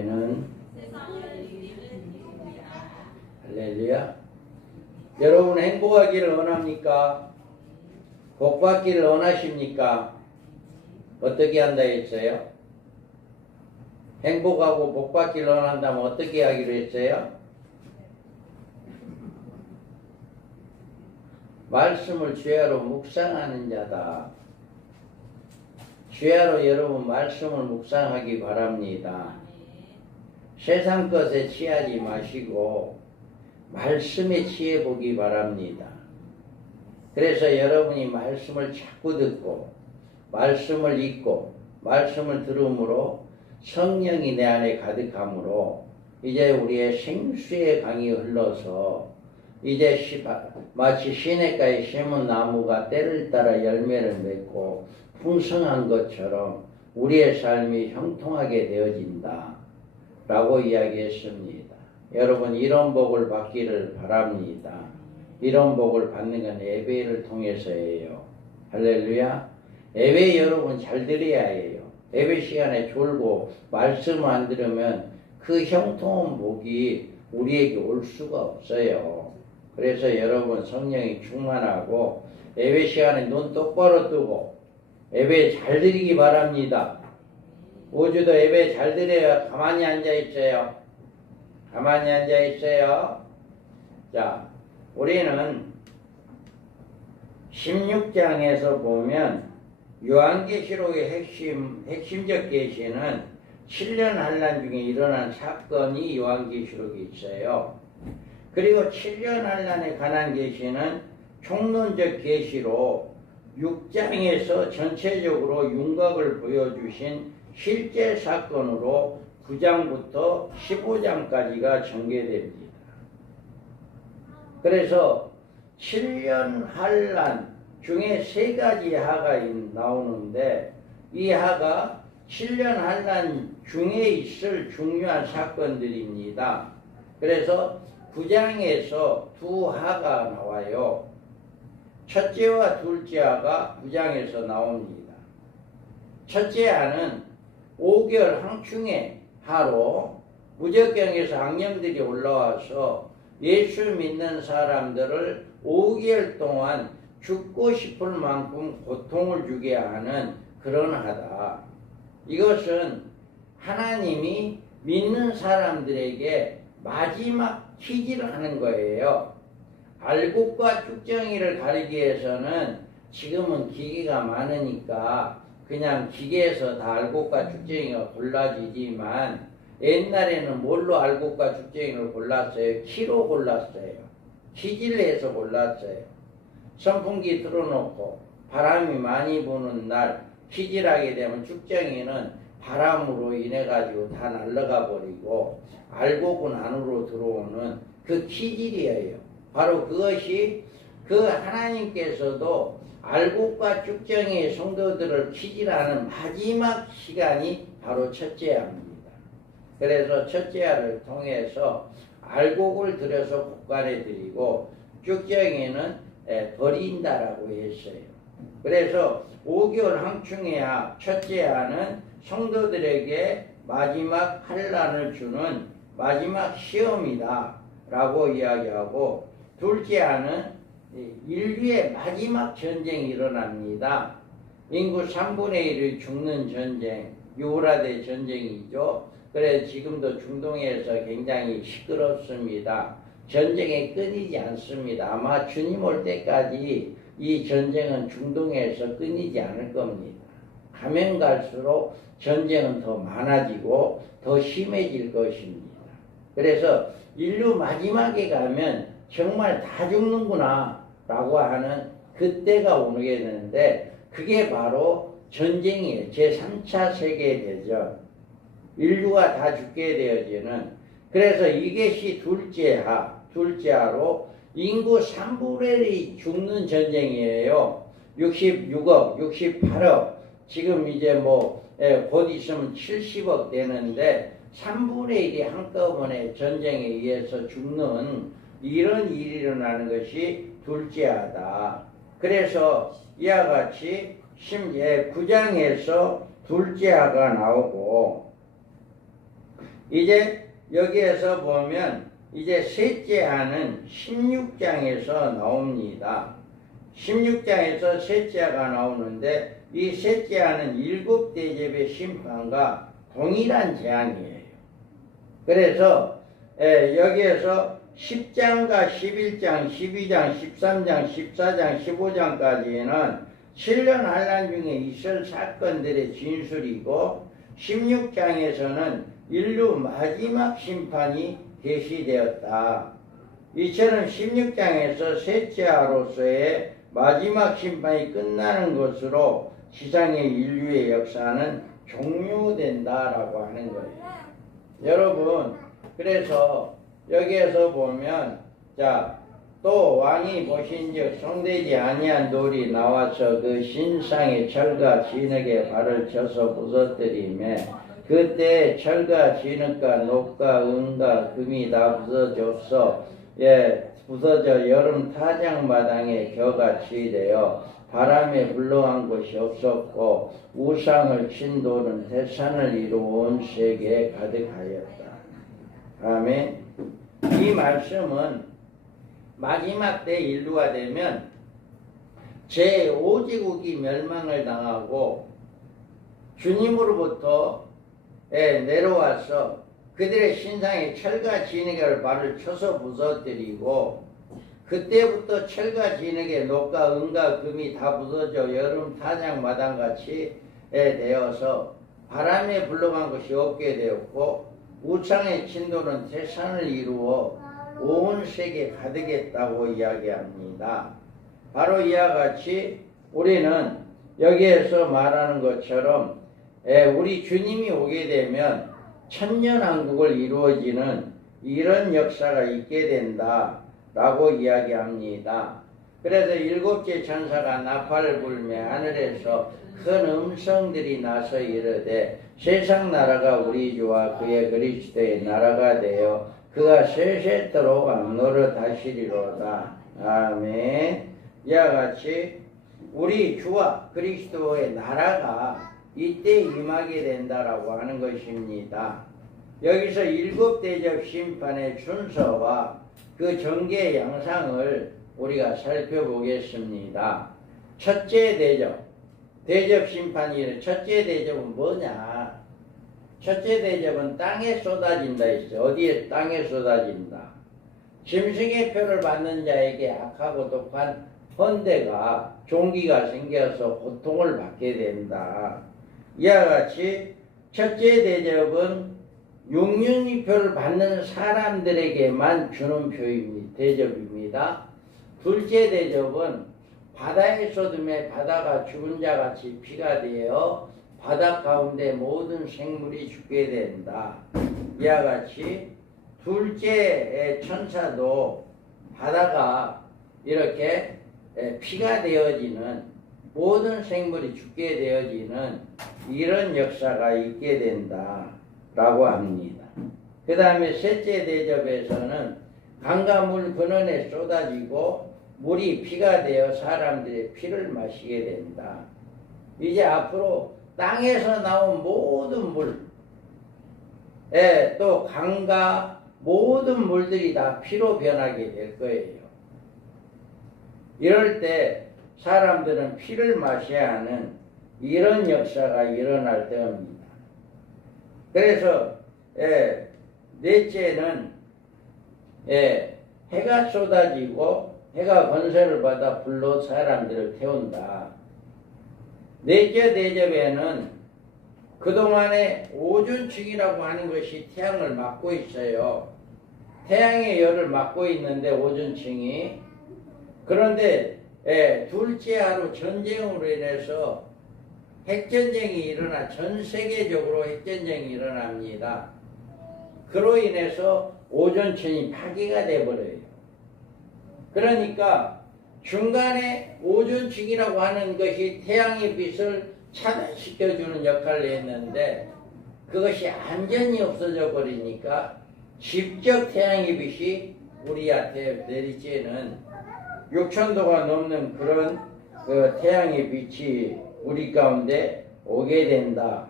죄는 할렐루야. 여러분 행복하기를 원합니까? 복받기를 원하십니까? 어떻게 한다 했어요? 행복하고 복받기를 원한다면 어떻게 하기로 했어요? 말씀을 주야로 묵상하는 자다. 주야로 여러분 말씀을 묵상하기 바랍니다. 세상 것에 취하지 마시고 말씀에 취해 보기 바랍니다. 그래서 여러분이 말씀을 자꾸 듣고 말씀을 읽고 말씀을 들음으로 성령이 내 안에 가득함으로 이제 우리의 생수의 강이 흘러서 이제 마치 시냇가에 심은 나무가 때를 따라 열매를 맺고 풍성한 것처럼 우리의 삶이 형통하게 되어진다 라고 이야기했습니다. 여러분 이런 복을 받기를 바랍니다. 이런 복을 받는 건 예배를 통해서예요. 할렐루야. 예배 여러분 잘 드려야 해요. 예배 시간에 졸고 말씀 안 들으면 그 형통한 복이 우리에게 올 수가 없어요. 그래서 여러분 성령이 충만하고 예배 시간에 눈 똑바로 뜨고 예배 잘 드리기 바랍니다. 오주도 예배 잘 드려야 가만히 앉아 있어요. 가만히 앉아 있어요. 자, 우리는 16장에서 보면 요한계시록의 핵심적 계시는 7년 환란 중에 일어난 사건이 요한계시록에 있어요. 그리고 7년 환란에 관한 계시는 총론적 계시로 6장에서 전체적으로 윤곽을 보여주신 실제 사건으로 9장부터 15장까지가 전개됩니다. 그래서 7년 환란 중에 3가지 하가 나오는데 이 하가 7년 환란 중에 있을 중요한 사건들입니다. 그래서 9장에서 2하가 나와요. 첫째와 둘째 하가 9장에서 나옵니다. 첫째 하는 5개월 항충의 하로 무적경에서 악령들이 올라와서 예수 믿는 사람들을 5개월 동안 죽고 싶을 만큼 고통을 주게 하는 그런 하다. 이것은 하나님이 믿는 사람들에게 마지막 퀴즈를 하는 거예요. 알곡과 쭉정이를 가리기 위해서는 지금은 기계가 많으니까 그냥 기계에서 다 알곡과 쭉정이가 골라지지만 옛날에는 뭘로 알곡과 쭉정이를 골랐어요? 키로 골랐어요. 키질 해서 골랐어요. 선풍기 틀어놓고 바람이 많이 부는 날 키질하게 되면 쭉정이는 바람으로 인해 가지고 다 날아가 버리고 알곡은 안으로 들어오는 그 키질이에요. 바로 그것이 그 하나님께서도 알곡과 쭉정이의 성도들을 키질하는 마지막 시간이 바로 첫째합니다. 그래서 첫째화를 통해서 알곡을 들여서 곳간에 드리고 쭉정이는 버린다라고 했어요. 그래서 5개월 항충해야 첫째화는 성도들에게 마지막 환난을 주는 마지막 시험이다 라고 이야기하고, 둘째화는 인류의 마지막 전쟁이 일어납니다. 인구 3분의 1이 죽는 전쟁, 유브라데 전쟁이죠. 그래서 지금도 중동에서 굉장히 시끄럽습니다. 전쟁이 끊이지 않습니다. 아마 주님 올 때까지 이 전쟁은 중동에서 끊이지 않을 겁니다. 가면 갈수록 전쟁은 더 많아지고 더 심해질 것입니다. 그래서 인류 마지막에 가면 정말 다 죽는구나 라고 하는 그때가 오게 되는데, 그게 바로 전쟁이에요. 제3차 세계대전. 인류가 다 죽게 되어지는. 그래서 이것이 둘째하로 인구 3분의 1이 죽는 전쟁이에요. 66억, 68억. 지금 이제 곧 있으면 70억 되는데 3분의 1이 한꺼번에 전쟁에 의해서 죽는 이런 일이 일어나는 것이 둘째하다. 그래서 이와 같이 9장에서 둘째하가 나오고 이제 여기에서 보면 이제 셋째 하는 16장에서 나옵니다. 16장에서 셋째 하가 나오는데 이 셋째 하는 7대접의 심판과 동일한 재앙이에요. 그래서 여기에서 10장과 11장, 12장, 13장, 14장, 15장까지는 7년 환란 중에 있을 사건들의 진술이고 16장에서는 인류 마지막 심판이 계시되었다. 이처럼 16장에서 셋째 하로서의 마지막 심판이 끝나는 것으로 지상의 인류의 역사는 종료된다라고 하는 거예요. 여러분, 그래서 여기에서 보면 또 왕이 보신즉 손대지 아니한 돌이 나와서 그 신상의 철과 진흙에 발을 쳐서 부서뜨리매 그때 철과 진흙과 녹과 은과 금이 다 부서졌어. 부서져 여름 타작마당에 겨같이 되어 바람에 불러간 곳이 없었고 우상을 친 돌은 태산을 이루어 세계에 가득하였다. 아멘. 이 말씀은 마지막 때 인류가 되면 제5제국이 멸망을 당하고 주님으로부터 내려와서 그들의 신상에 철과 진흙을 발을 쳐서 부서뜨리고 그때부터 철과 진흙에 녹과 은과 금이 다 부서져 여름 타작마당같이 되어서 바람에 불러간 것이 없게 되었고 우상의 진돌은 태산을 이루어 온 세계 가득했다고 이야기합니다. 바로 이와 같이 우리는 여기에서 말하는 것처럼 우리 주님이 오게 되면 천년왕국을 이루어지는 이런 역사가 있게 된다라고 이야기합니다. 그래서 7째 천사가 나팔을 불며 하늘에서 큰 음성들이 나서 이르되 세상 나라가 우리 주와 그의 그리스도의 나라가 되어 그가 세세토록 왕노릇 하시리로다. 아멘. 이와 같이 우리 주와 그리스도의 나라가 이때 임하게 된다라고 하는 것입니다. 여기서 7대접 심판의 순서와 그 전개 양상을 우리가 살펴보겠습니다. 첫째 대접 심판이 첫째 대접은 뭐냐? 첫째 대접은 땅에 쏟아진다 했어요. 어디에? 땅에 쏟아진다. 짐승의 표를 받는 자에게 악하고 독한 헌대가 종기가 생겨서 고통을 받게 된다. 이와 같이 첫째 대접은 육륜이표를 받는 사람들에게만 주는 대접입니다. 둘째 대접은 바다에 쏟음에 바다가 죽은 자같이 피가 되어 바다 가운데 모든 생물이 죽게 된다. 이와 같이 둘째 천사도 바다가 이렇게 피가 되어지는 모든 생물이 죽게 되어지는 이런 역사가 있게 된다라고 합니다. 그 다음에 셋째 대접에서는 강과 물 근원에 쏟아지고 물이 피가 되어 사람들의 피를 마시게 된다. 이제 앞으로 땅에서 나온 모든 물, 또 강과 모든 물들이 다 피로 변하게 될 거예요. 이럴 때 사람들은 피를 마셔야 하는 이런 역사가 일어날 때입니다. 그래서 넷째는 해가 쏟아지고 해가 권세를 받아 불로 사람들을 태운다. 넷째 대접에는 그동안에 오존층이라고 하는 것이 태양을 막고 있어요. 태양의 열을 막고 있는데 오존층이. 그런데 둘째 하루 전쟁으로 인해서 핵전쟁이 일어나 전 세계적으로 핵전쟁이 일어납니다. 그로 인해서 오존층이 파괴가 되어버려요. 그러니까 중간에 오존층이라고 하는 것이 태양의 빛을 차단시켜주는 역할을 했는데 그것이 완전히 없어져 버리니까 직접 태양의 빛이 우리한테 내리쬐는 6,000도가 넘는 그런 그 태양의 빛이 우리 가운데 오게 된다.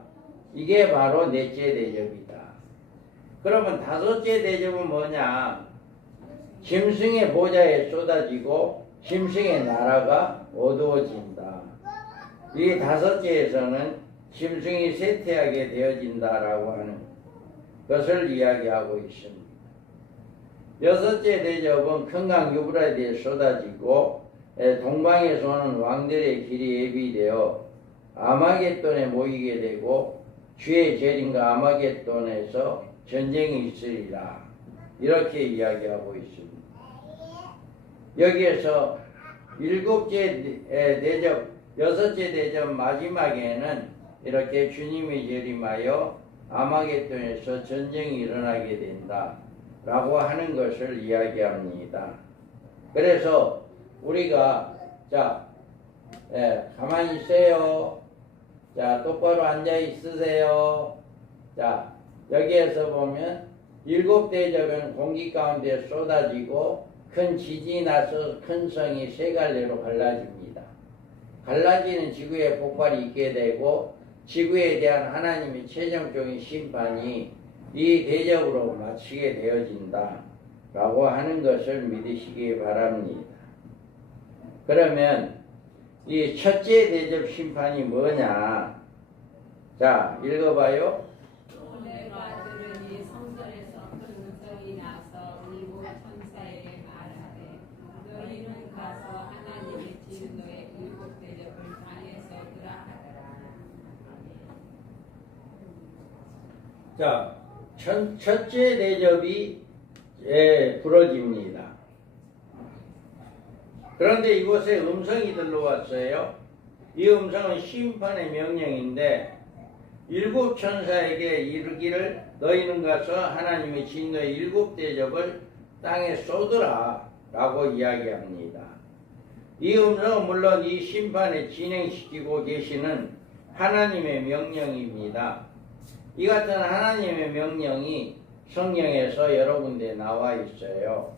이게 바로 넷째 대접이다. 그러면 다섯째 대접은 뭐냐? 짐승의 보좌에 쏟아지고 짐승의 나라가 어두워진다. 이 다섯째에서는 짐승이 쇠퇴하게 되어진다라고 하는 것을 이야기하고 있습니다. 여섯째 대접은 큰 강 유브라데에 쏟아지고 동방에서 오는 왕들의 길이 예비되어 아마겟돈에 모이게 되고 주의 재림과 아마겟돈에서 전쟁이 있으리라. 이렇게 이야기하고 있습니다. 여기에서 일곱째 대접, 여섯째 대접 마지막에는 이렇게 주님이 재림하여 아마겟돈에서 전쟁이 일어나게 된다 라고 하는 것을 이야기합니다. 그래서 우리가 가만히 있어요. 똑바로 앉아 있으세요. 여기에서 보면 일곱 대접은 공기 가운데 쏟아지고 큰 지진이 나서 큰 성이 세 갈래로 갈라집니다. 갈라지는 지구에 폭발이 있게 되고 지구에 대한 하나님의 최종적인 심판이 이 대접으로 마치게 되어진다 라고 하는 것을 믿으시기 바랍니다. 그러면 이 첫째 대접 심판이 뭐냐? 읽어봐요. 내가 들으니 성전에서 큰 음성이 나서 일곱 천사에게 말하되 너희는 가서 하나님의 진노의 일곱 대접을 당해서 오라 하더라. 첫째 대접이 부러집니다. 그런데 이곳에 음성이 들러왔어요. 이 음성은 심판의 명령인데 일곱 천사에게 이르기를 너희는 가서 하나님의 진노의 일곱 대접을 땅에 쏟으라 라고 이야기합니다. 이 음성은 물론 이 심판을 진행시키고 계시는 하나님의 명령입니다. 이 같은 하나님의 명령이 성경에서 여러 군데 나와 있어요.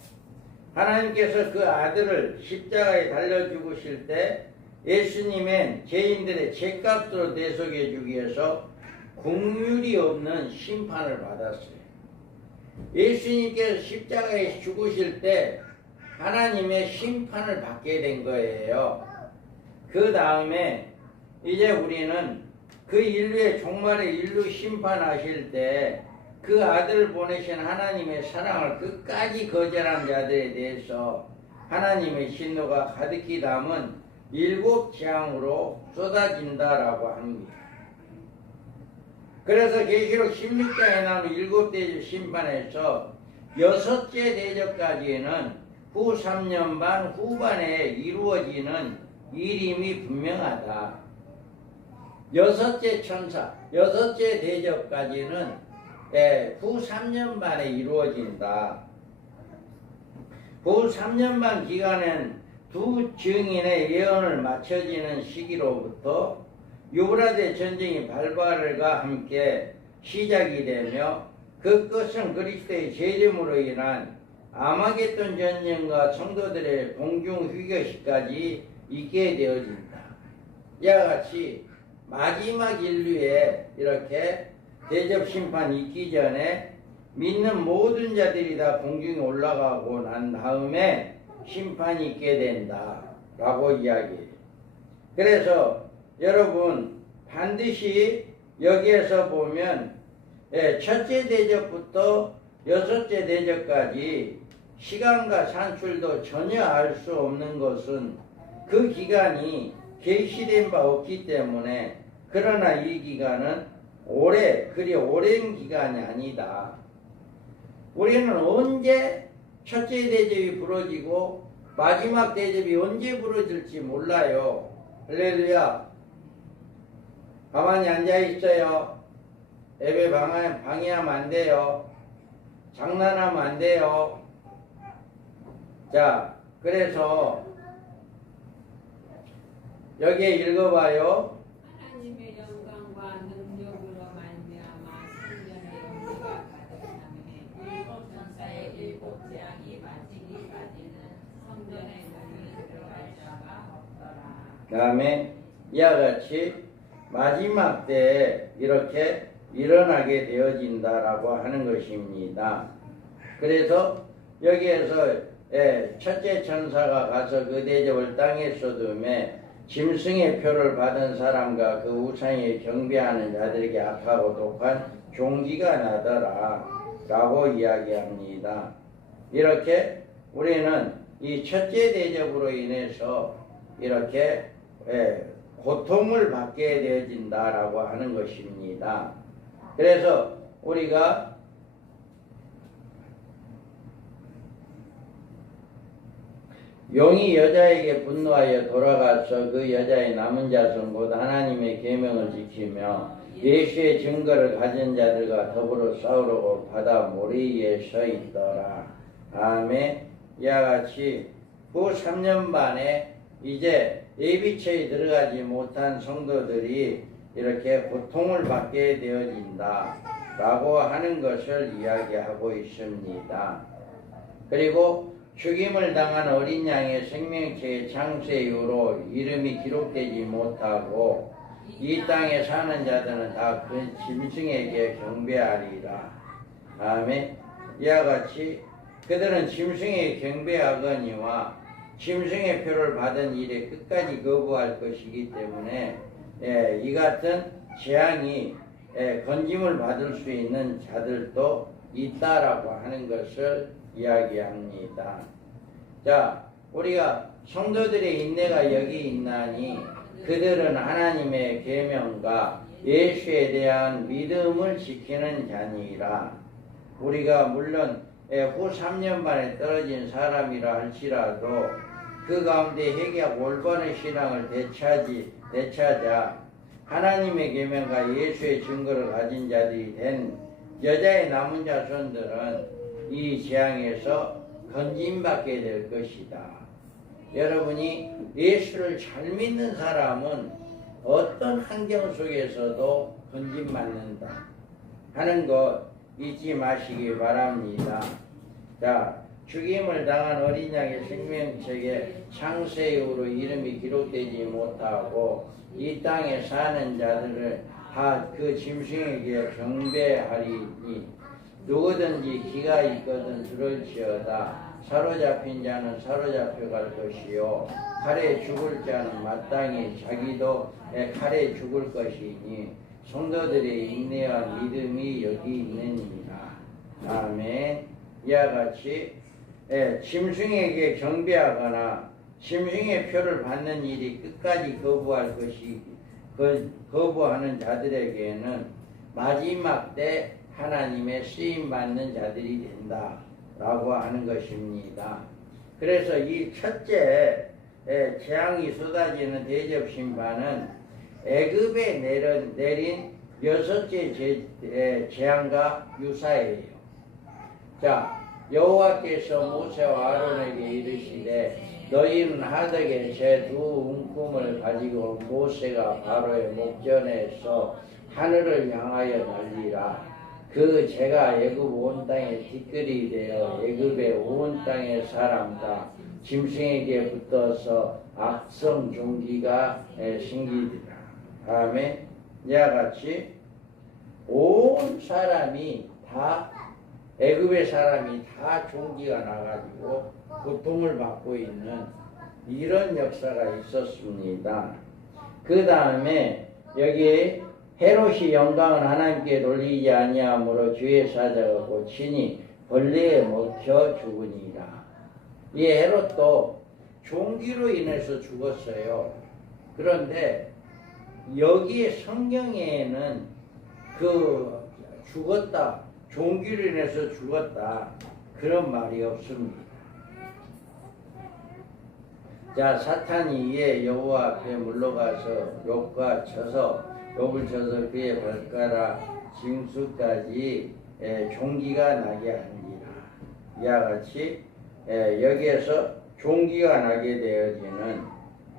하나님께서 그 아들을 십자가에 달려 죽으실 때 예수님은 죄인들의 죄값으로 대속해 주기 위해서 긍휼이 없는 심판을 받았어요. 예수님께서 십자가에 죽으실 때 하나님의 심판을 받게 된 거예요. 그 다음에 이제 우리는 그 인류의 종말의 인류 심판하실 때 그 아들을 보내신 하나님의 사랑을 끝까지 거절한 자들에 대해서 하나님의 진노가 가득히 담은 일곱 재앙으로 쏟아진다라고 합니다. 그래서 계시록 16장에 나오는 일곱 대접 심판에서 여섯째 대접까지는 후 3년 반 후반에 이루어지는 일임이 분명하다. 여섯째 천사, 여섯째 대접까지는 후 3년 반에 이루어진다. 후 3년 반 기간은 두 증인의 예언을 맞춰지는 시기로부터 유브라데 전쟁이 발발과 함께 시작이 되며 그 끝은 그리스도의 재림으로 인한 아마겟돈 전쟁과 성도들의 공중 휘교시까지 있게 되어진다. 이와 같이 마지막 인류에 이렇게 대접 심판 있기 전에 믿는 모든 자들이 다 공중에 올라가고 난 다음에 심판이 있게 된다 라고 이야기해요. 그래서 여러분 반드시 여기에서 보면 첫째 대접부터 여섯째 대접까지 시간과 산출도 전혀 알 수 없는 것은 그 기간이 계시된 바 없기 때문에, 그러나 이 기간은 그리 오랜 기간이 아니다. 우리는 언제 첫째 대접이 부러지고 마지막 대접이 언제 부러질지 몰라요. 할렐루야. 가만히 앉아 있어요. 예배 방해하면 안 돼요. 장난하면 안 돼요. 그래서 여기에 읽어봐요. 하나님의 영광과 능력으로 말미암아 성전의 영광가 가득하며 일곱 천사의 일곱 재앙이 마치기까지는 성전의 문이 들어갈 자가 없더라. 그 다음에 이와 같이 마지막 때에 이렇게 일어나게 되어진다라고 하는 것입니다. 그래서 여기에서 첫째 천사가 가서 그 대접을 땅에 쏟음에 짐승의 표를 받은 사람과 그 우상에 경배하는 자들에게 악하고 독한 종기가 나더라 라고 이야기합니다. 이렇게 우리는 이 첫째 대접으로 인해서 이렇게 고통을 받게 되어진다라고 하는 것입니다. 그래서 우리가 용이 여자에게 분노하여 돌아가서 그 여자의 남은 자손 곧 하나님의 계명을 지키며 예수의 증거를 가진 자들과 더불어 싸우려고 바다 모래위에 서 있더라. 아멘. 이와 같이 후 3년 반에 이제 예비처에 들어가지 못한 성도들이 이렇게 고통을 받게 되어진다 라고 하는 것을 이야기하고 있습니다. 그리고 죽임을 당한 어린 양의 생명체의 창세 이후로 이름이 기록되지 못하고 이 땅에 사는 자들은 다 그 짐승에게 경배하리라. 아멘. 이와 같이 그들은 짐승에게 경배하거니와 짐승의 표를 받은 일에 끝까지 거부할 것이기 때문에 이 같은 재앙이 건짐을 받을 수 있는 자들도 있다라고 하는 것을 이야기합니다. 자, 우리가 성도들의 인내가 여기 있나니 그들은 하나님의 계명과 예수에 대한 믿음을 지키는 자니라. 우리가 물론 후 3년 만에 떨어진 사람이라 할지라도 그 가운데 회개하고 올바른 신앙을 되찾아 하나님의 계명과 예수의 증거를 가진 자들이 된 여자의 남은 자손들은 이 재앙에서 건짐받게 될 것이다. 여러분이 예수를 잘 믿는 사람은 어떤 환경 속에서도 건짐받는다 하는 것 잊지 마시기 바랍니다. 자, 죽임을 당한 어린 양의 생명책에 창세 이후로 이름이 기록되지 못하고 이 땅에 사는 자들을 다 그 짐승에게 경배하리니 누구든지 기가 있거든 들을지어다. 사로잡힌 자는 사로잡혀 갈 것이요 칼에 죽을 자는 마땅히 자기도 칼에 죽을 것이니 성도들의 인내와 믿음이 여기 있느니라. 아멘. 이와 같이 짐승에게 경배하거나 짐승의 표를 받는 일이 끝까지 거부하는 자들에게는 마지막 때 하나님의 쓰임받는 자들이 된다라고 하는 것입니다. 그래서 이 첫째 재앙이 쏟아지는 대접심판은 애굽에 내린 여섯째 재앙과 유사해요. 자, 여호와께서 모세와 아론에게 이르시되 너희는 하덕에 제 두 움큼을 가지고 모세가 바로의 목전에서 하늘을 향하여 날리라. 그 제가 애굽 온 땅에 티끌이 되어 애굽의 온 땅의 사람 다 짐승에게 붙어서 악성 종기가 생기리라. 아멘. 이와 같이 온 사람이 다 애굽의 사람이 다 종기가 나가지고 고통을 받고 있는 이런 역사가 있었습니다. 그 다음에 여기 헤롯이 영광을 하나님께 돌리지 아니하므로 주의 사자가 고치니 벌레에 먹혀 죽으니라. 이 헤롯도 종기로 인해서 죽었어요. 그런데 여기에 성경에는 그 죽었다, 종기로 인해서 죽었다 그런 말이 없습니다. 자, 사탄이 이에 여호와 앞에 물러가서 욥을 쳐서 그의 발가락 징수까지 종기가 나게 하니라. 이와 같이 여기에서 종기가 나게 되어지는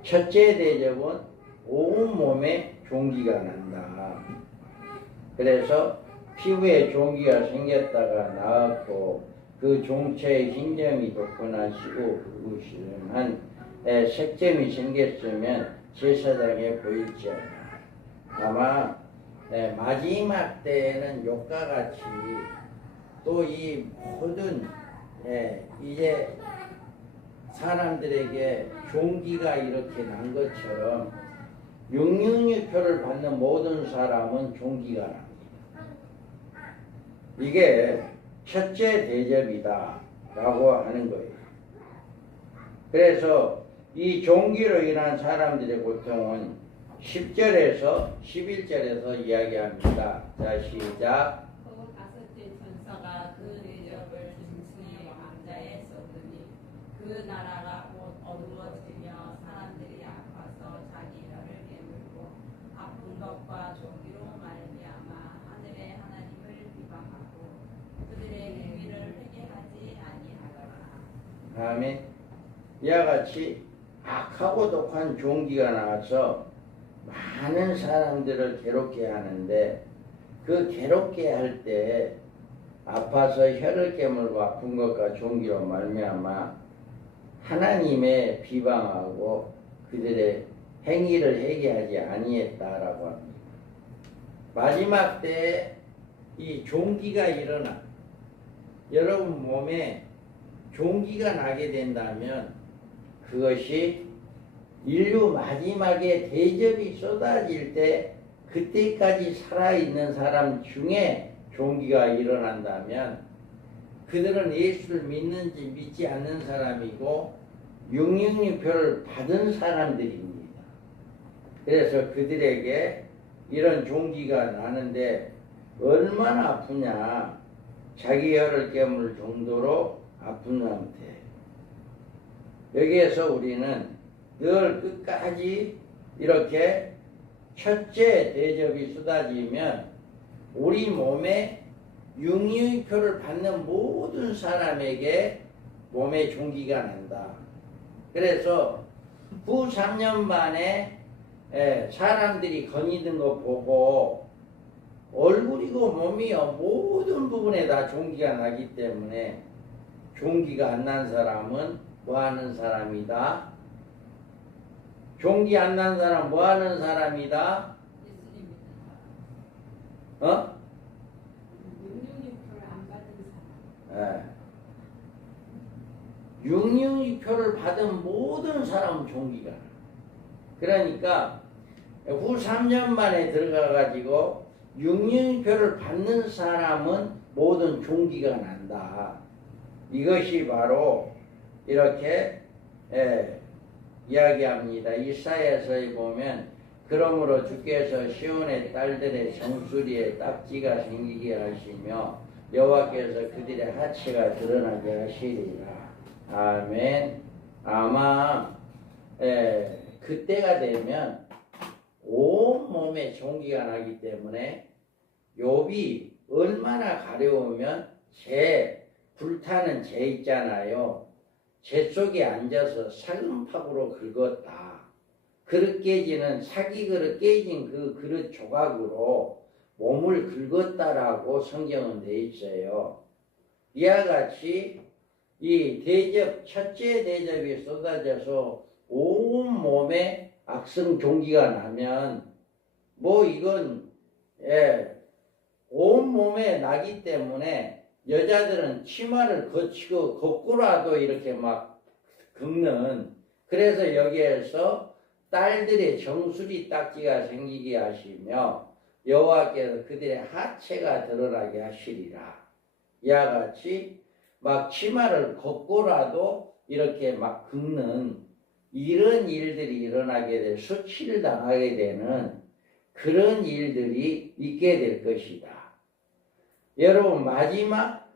첫째 대접은 온 몸에 종기가 난다. 그래서 피부에 종기가 생겼다가 나았고 그 종체의 흰점이 돋고나시고 그것은 색점이 생겼으면 제사장에 보일지어다. 아마 마지막 때에는 욕과 같이 또 이 모든 이제 사람들에게 종기가 이렇게 난 것처럼 666표를 받는 모든 사람은 종기가 납니다. 이게 첫째 대접이다 라고 하는 거예요. 그래서 이 종기로 인한 사람들의 고통은 10절에서 11절에서 이야기합니다. 자, 시작. 또 다섯째 천사가 그 대접을 짐승의 왕자에 쏟으니 그 나라가 곧 어두워지며 사람들이 아파서 자기 혀를 깨물고 아픈 것과 종기로 말미암아 하늘의 하나님을 비방하고 그들의 행위를 회개하지 아니하더라. 아멘. 이와 같이 악하고 독한 종기가 나와서 많은 사람들을 괴롭게 하는데 그 괴롭게 할 때 아파서 혀를 깨물고 아픈 것과 종기로 말미암아 하나님의 비방하고 그들의 행위를 회개하지 아니했다라고 합니다. 마지막 때에 이 종기가 일어나 여러분 몸에 종기가 나게 된다면 그것이 인류 마지막에 대접이 쏟아질 때 그때까지 살아있는 사람 중에 종기가 일어난다면 그들은 예수를 믿는지 믿지 않는 사람이고 666표를 받은 사람들입니다. 그래서 그들에게 이런 종기가 나는데 얼마나 아프냐. 자기 혀를 깨물 정도로 아픈 상태. 여기에서 우리는 늘 끝까지 이렇게 첫째 대접이 쏟아지면 우리 몸에 666표를 받는 모든 사람에게 몸에 종기가 난다. 그래서 후 3년 만에 사람들이 거니든 거 보고 얼굴이고 몸이요 모든 부분에 다 종기가 나기 때문에 종기가 안 난 사람은 뭐 하는 사람이다? 종기 안 난 사람 뭐 하는 사람이다? 예수님 믿는 어? 666표를 안 받은 사람. 666표를 받은 모든 사람은 종기가 나. 그러니까 후 3년 만에 들어가가지고 666표를 받는 사람은 모든 종기가 난다. 이것이 바로 이렇게 이야기합니다. 이사야서에 보면 그러므로 주께서 시온의 딸들의 정수리에 딱지가 생기게 하시며 여호와께서 그들의 하체가 드러나게 하시리라. 아멘. 아마 그때가 되면 온 몸에 종기가 나기 때문에 욥이 얼마나 가려우면 불타는 재 있잖아요. 재 속에 앉아서 살금팍으로 긁었다. 그릇 깨지는 사기 그릇 깨진 그 그릇 조각으로 몸을 긁었다라고 성경은 돼 있어요. 이와 같이 이 대접, 첫째 대접이 쏟아져서 온 몸에 악성 종기가 나면 뭐 이건 온 몸에 나기 때문에 여자들은 치마를 거치고 거꾸로라도 이렇게 막 긁는. 그래서 여기에서 딸들의 정수리 딱지가 생기게 하시며 여호와께서 그들의 하체가 드러나게 하시리라. 이와 같이 막 치마를 걷고라도 이렇게 막 긁는 이런 일들이 일어나게 될, 수치를 당하게 되는 그런 일들이 있게 될 것이다. 여러분 마지막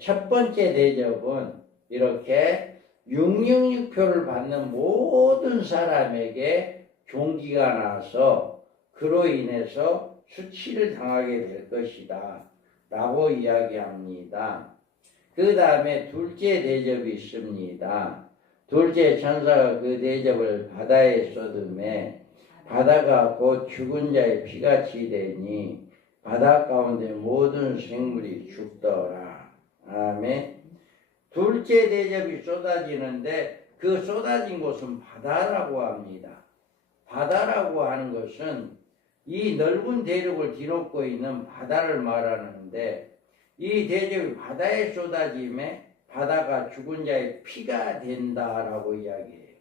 첫 번째 대접은 이렇게 666표를 받는 모든 사람에게 종기가 나서 그로 인해서 수치를 당하게 될 것이다 라고 이야기합니다. 그 다음에 둘째 대접이 있습니다. 둘째 천사가 그 대접을 바다에 쏟음에 바다가 곧 죽은 자의 피같이 되니 바다 가운데 모든 생물이 죽더라. 아멘. 둘째 대접이 쏟아지는데 그 쏟아진 곳은 바다라고 합니다. 바다라고 하는 것은 이 넓은 대륙을 뒤덮고 있는 바다를 말하는데 이 대륙이 바다에 쏟아짐에 바다가 죽은 자의 피가 된다라고 이야기해요.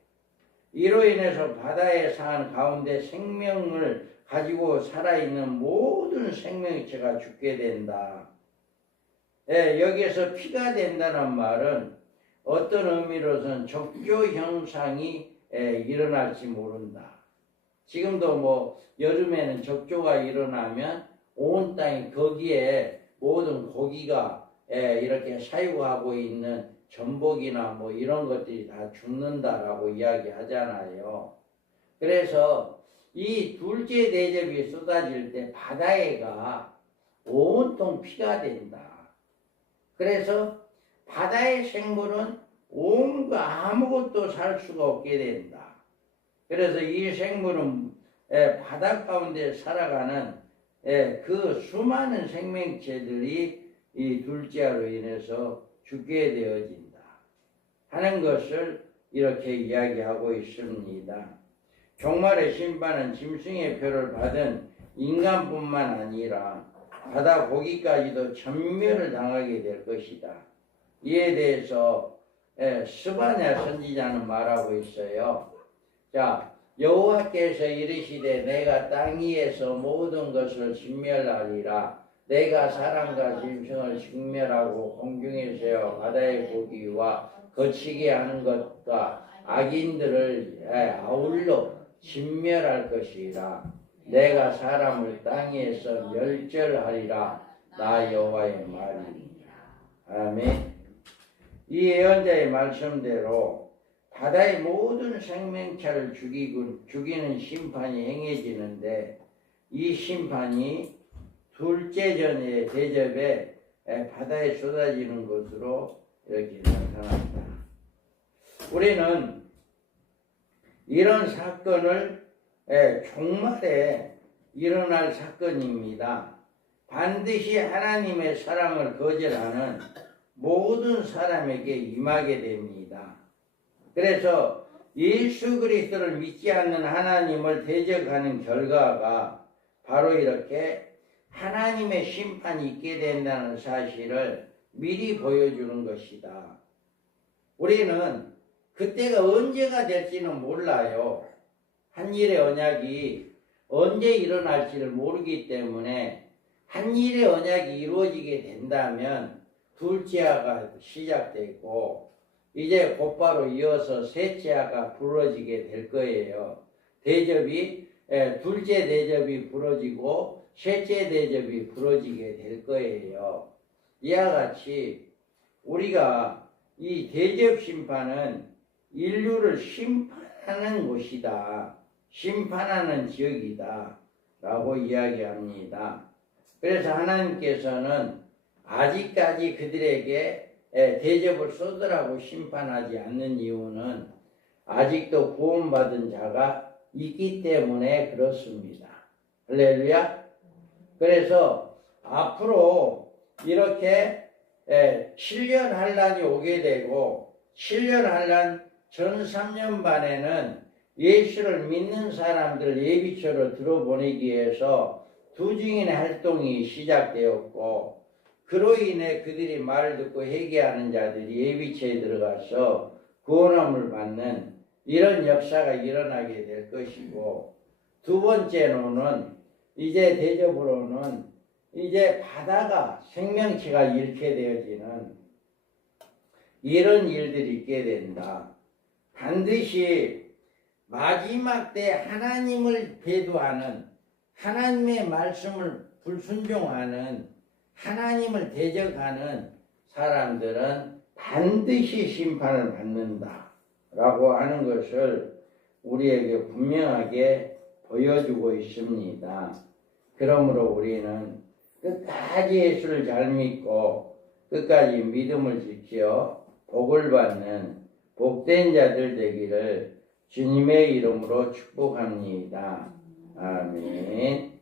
이로 인해서 바다에 사는 가운데 생명을 가지고 살아있는 모든 생명체가 죽게 된다. 예, 여기에서 피가 된다는 말은 어떤 의미로서는 적조 현상이 일어날지 모른다. 지금도 뭐 여름에는 적조가 일어나면 온 땅이 거기에 모든 고기가 이렇게 사육하고 있는 전복이나 뭐 이런 것들이 다 죽는다라고 이야기하잖아요. 그래서 이 둘째 대접이 쏟아질 때 바다에가 온통 피가 된다. 그래서 바다의 생물은 온갖 아무것도 살 수가 없게 된다. 그래서 이 생물은 바다 가운데 살아가는 그 수많은 생명체들이 이 둘째로 인해서 죽게 되어진다 하는 것을 이렇게 이야기하고 있습니다. 종말의 심판은 짐승의 표를 받은 인간뿐만 아니라 바다 고기까지도 전멸을 당하게 될 것이다. 이에 대해서 스바냐 선지자는 말하고 있어요. 자, 여호와께서 이르시되 내가 땅 위에서 모든 것을 진멸하리라. 내가 사람과 짐승을 진멸하고 공중에서 바다의 고기와 거치게 하는 것과 악인들을 아울러 진멸할 것이라. 내가 사람을 땅에서 멸절하리라. 나 여호와의 말이니라. 아멘. 이 예언자의 말씀대로 바다의 모든 생명체를 죽이는 심판이 행해지는데 이 심판이 둘째 전의 대접에 바다에 쏟아지는 것으로 이렇게 나타난다. 우리는 이런 사건을 종말에 일어날 사건입니다. 반드시 하나님의 사랑을 거절하는 모든 사람에게 임하게 됩니다. 그래서 예수 그리스도를 믿지 않는 하나님을 대적하는 결과가 바로 이렇게 하나님의 심판이 있게 된다는 사실을 미리 보여주는 것이다. 우리는 그때가 언제가 될지는 몰라요. 한 일의 언약이 언제 일어날지를 모르기 때문에 한 일의 언약이 이루어지게 된다면 둘째아가 시작되고 이제 곧바로 이어서 셋째아가 부러지게 될 거예요. 대접이 둘째 대접이 부러지고 셋째 대접이 부러지게 될 거예요. 이와 같이 우리가 이 대접 심판은 인류를 심판하는 곳이다. 심판하는 지역이다. 라고 이야기합니다. 그래서 하나님께서는 아직까지 그들에게 대접을 쏟으라고 심판하지 않는 이유는 아직도 구원받은 자가 있기 때문에 그렇습니다. 할렐루야. 그래서 앞으로 이렇게 7년 환란이 오게 되고 7년 환란 전 3년 반에는 예수를 믿는 사람들을 예비처로 들어보내기 위해서 두 증인의 활동이 시작되었고 그로 인해 그들이 말을 듣고 회개하는 자들이 예비처에 들어가서 구원함을 받는 이런 역사가 일어나게 될 것이고 두 번째로는 이제 대접으로는 이제 바다가 생명체가 잃게 되어지는 이런 일들이 있게 된다. 반드시 마지막 때 하나님을 배도하는 하나님의 말씀을 불순종하는 하나님을 대적하는 사람들은 반드시 심판을 받는다 라고 하는 것을 우리에게 분명하게 보여주고 있습니다. 그러므로 우리는 끝까지 예수를 잘 믿고 끝까지 믿음을 지켜 복을 받는 복된 자들 되기를 주님의 이름으로 축복합니다. 아멘.